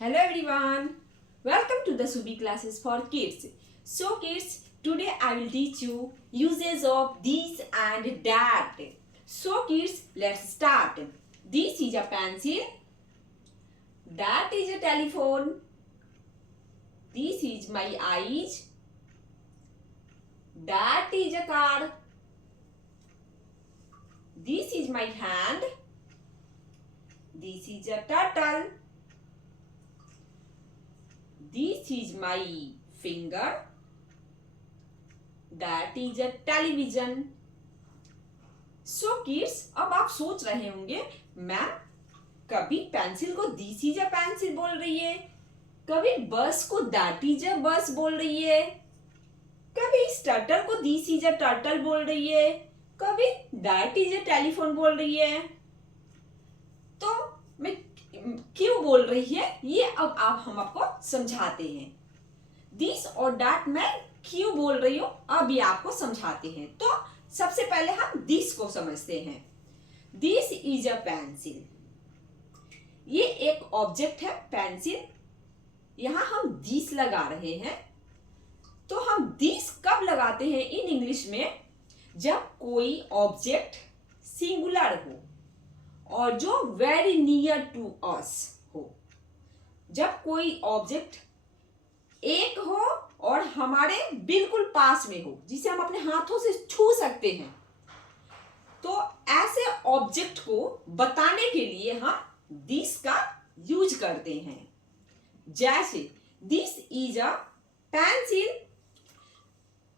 Hello everyone, welcome to the Subi classes for kids. So kids, today I will teach you uses of this and that. So kids, let's start. This is a pencil, that is a telephone, this is my eyes, that is a car, this is my hand, this is a turtle, this is my finger, that is a television. So kids, अब आप सोच रहे होंगे ma'am कभी pencil को this is a pencil बोल रही है, कभी बस को दैट इज अ बस बोल रही है, कभी इस टर्टल को दिस इज अ टर्टल बोल रही है, कभी दैट इज अ टेलीफोन बोल रही है। तो मैं क्यों बोल रही है ये अब हम आपको समझाते हैं। दिस और दैट मैं क्यों बोल रही हूं अब ये आपको समझाते हैं। तो सबसे पहले हम दिस को समझते हैं। दिस इज अ पेंसिल, ये एक ऑब्जेक्ट है पेंसिल, यहां हम दिस लगा रहे हैं। तो हम दिस कब लगाते हैं इन इंग्लिश में? जब कोई ऑब्जेक्ट सिंगुलर हो और जो वेरी नियर टू अस हो। जब कोई ऑब्जेक्ट एक हो और हमारे बिल्कुल पास में हो, जिसे हम अपने हाथों से छू सकते हैं, तो ऐसे ऑब्जेक्ट को बताने के लिए हम दिस का यूज करते हैं। जैसे this is a pencil,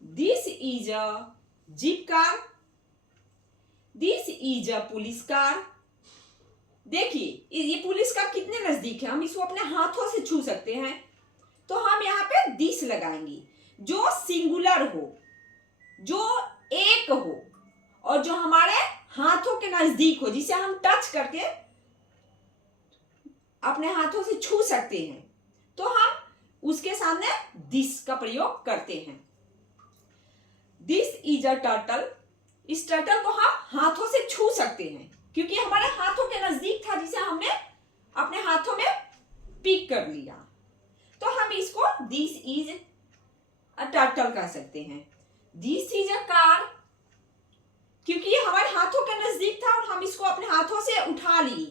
this is a jeep car, this is a police car. देखिए ये पुलिस कार कितने नजदीक है, हम इसको अपने हाथों से छू सकते हैं। तो हम यहाँ पे दिस लगाएंगे जो सिंगुलर हो, जो एक हो और जो हमारे हाथों के नजदीक हो, जिसे हम टच करके अपने हाथों से छू सकते हैं। तो हम उसके सामने दिस का प्रयोग करते हैं। दिस इज अ टर्टल, इस टर्टल को हम हाथों से छू सकते हैं क्योंकि हमारे हाथों के नजदीक था, जिसे हमने अपने हाथों में पिक कर लिया। तो हम इसको दिस इज अ टर्टल कह सकते हैं। दिस इज अ कार, क्योंकि ये हमारे हाथों के नजदीक था और हम इसको अपने हाथों से उठा लिए।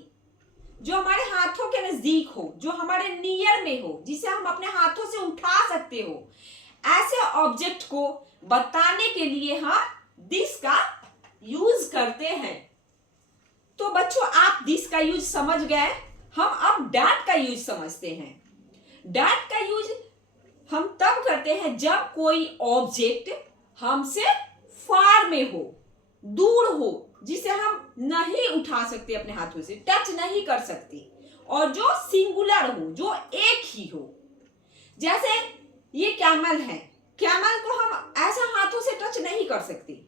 जो हमारे हाथों के नजदीक हो, जो हमारे नियर में हो, जिसे हम अपने हाथों से उठा सकते हो, ऐसे ऑब्जेक्ट को बताने के लिए हम दिस का यूज करते हैं। तो बच्चों आप दिस का यूज समझ गए, हम अब डैट का यूज समझते हैं। डैट का यूज हम तब करते हैं जब कोई ऑब्जेक्ट हमसे फार में हो, दूर हो, जिसे हम नहीं उठा सकते अपने हाथों से, टच नहीं कर सकते, और जो सिंगुलर हो, जो एक ही हो। जैसे ये कैमल है, कैमल को हम ऐसा हाथों से टच नहीं कर सकते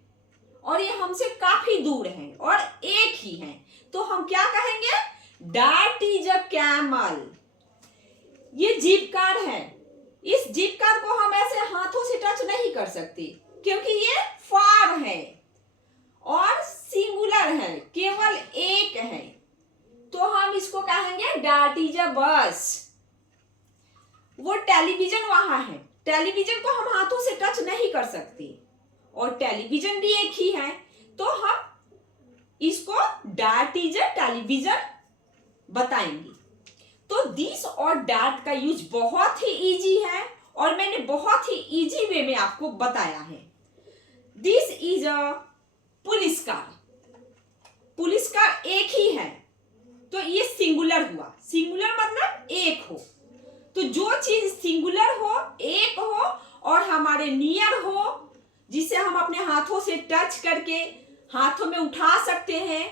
और ये हमसे काफी दूर है और एक ही है। तो हम क्या कहेंगे? That is a camel. ये जीप कार है, इस जीप कार को हम ऐसे हाथों से टच नहीं कर सकते क्योंकि ये फार है और सिंगुलर है, केवल एक है। तो हम इसको कहेंगे दैट इज अ बस। वो टेलीविजन वहां है, टेलीविजन को हम हाथों से टच नहीं कर सकते और टेलीविजन भी एक ही है। तो हम इसको दैट इज अ टेलीविजन बताएंगे। तो दिस और दैट का यूज बहुत ही इजी है और मैंने बहुत ही इजी वे में आपको बताया है। This is a police car, police car एक ही है, तो ये सिंगुलर हुआ। सिंगुलर मतलब एक हो। तो जो चीज सिंगुलर हो, एक हो और हमारे नियर हो, जिसे हम अपने हाथों से टच करके हाथों में उठा सकते हैं,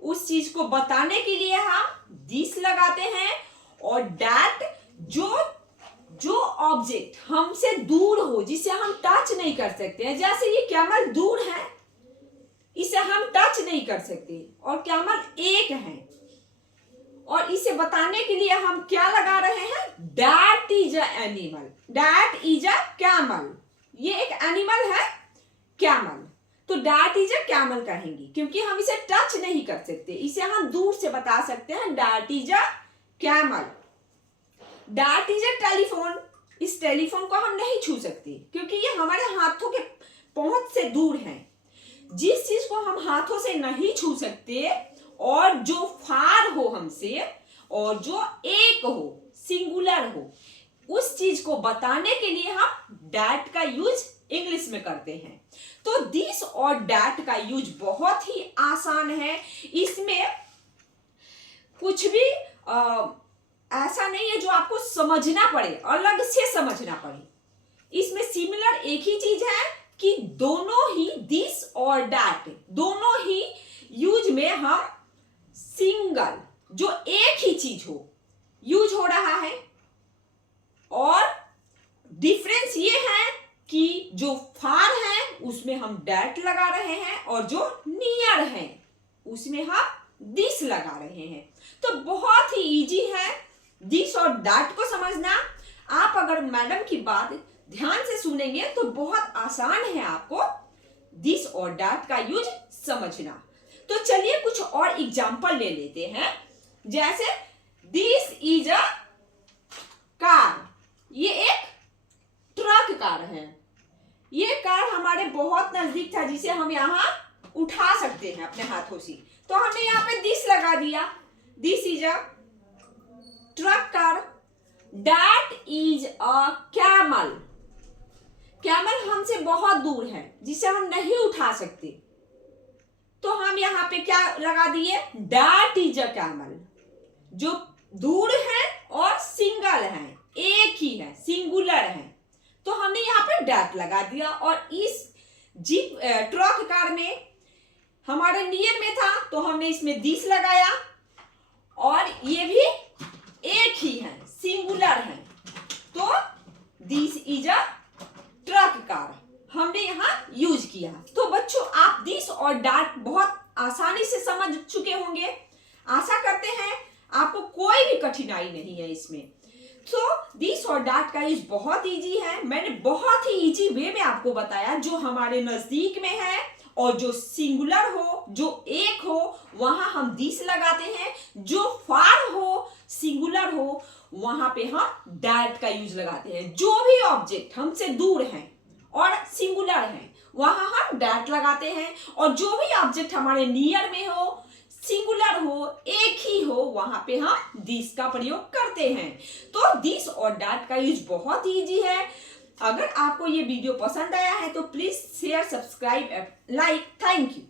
उस चीज को बताने के लिए हम दिस लगाते हैं। और दैट जो ऑब्जेक्ट हमसे दूर हो, जिसे हम टच नहीं कर सकते हैं, जैसे ये कैमल दूर है, इसे हम टच नहीं कर सकते और कैमल एक है, और इसे बताने के लिए हम क्या लगा रहे हैं? That is a animal, that is a camel. ये एक एनिमल है कैमल, तो दैट इज अ कैमल कहेंगे क्योंकि हम इसे टच नहीं कर सकते, इसे हम दूर से बता सकते हैं that is a camel. That is a telephone. इस टेलीफोन को हम नहीं छू सकते क्योंकि ये हमारे हाथों के पहुंच से दूर है। जिस चीज को हम हाथों से नहीं छू सकते और जो फार हो हमसे और जो एक हो, सिंगुलर हो, उस चीज को बताने के लिए हम दैट का यूज इंग्लिश में करते हैं। तो दिस और दैट का यूज बहुत ही आसान है। इसमें कुछ भी ऐसा नहीं है जो आपको समझना पड़े, अलग से समझना पड़े। इसमें सिमिलर एक ही चीज है कि दोनों ही दिस और दैट दोनों ही यूज में हम सिंगल जो एक ही चीज हो यूज हो रहा है। और डिफरेंस ये है कि जो फार है उसमें हम दैट लगा रहे हैं और जो नियर है उसमें हम दिस लगा रहे हैं। तो बहुत ही इजी है दिस और दैट को समझना। आप अगर मैडम की बात ध्यान से सुनेंगे तो बहुत आसान है आपको दिस और दैट का यूज समझना। तो चलिए कुछ और एग्जांपल ले लेते हैं। जैसे दिस इज अ कार, ये एक ट्रक कार है। ये कार हमारे बहुत नजदीक था जिसे हम यहाँ उठा सकते हैं अपने हाथों से, तो हमने यहाँ पे दिस लगा दिया। This is a truck car. That is a camel. Camel हमसे बहुत दूर है जिसे हम नहीं उठा सकते, तो हम यहाँ पे क्या लगा दिए, दैट इज अ कैमल। जो दूर है और सिंगल है, एक ही है, सिंगुलर है, तो हमने यहाँ पे दैट लगा दिया। और इस जीप ट्रक कार में हमारे नियर में था तो हमने इसमें दिस लगाया। और ये भी एक ही है, सिंगुलर है, तो this is a truck car हमने यहाँ यूज किया। तो बच्चों आप दिस और दैट बहुत आसानी से समझ चुके होंगे। आशा करते हैं आपको कोई भी कठिनाई नहीं है इसमें। तो दिस और दैट का यूज बहुत इजी है। मैंने बहुत ही इजी वे में आपको बताया। जो हमारे नजदीक में है और जो सिंगुलर हो, जो एक हो, वहां हम दिस लगाते हैं। जो फार हो, सिंगुलर हो, वहां पे हम दैट का यूज लगाते हैं। जो भी ऑब्जेक्ट हमसे दूर है और सिंगुलर है वहां हम दैट लगाते हैं। और जो भी ऑब्जेक्ट हमारे नियर में हो, सिंगुलर हो, एक ही हो, वहां पे हम दिस का प्रयोग करते हैं। तो दिस और दैट का यूज बहुत इजी है। अगर आपको ये वीडियो पसंद आया है तो please share, subscribe, like. Thank you.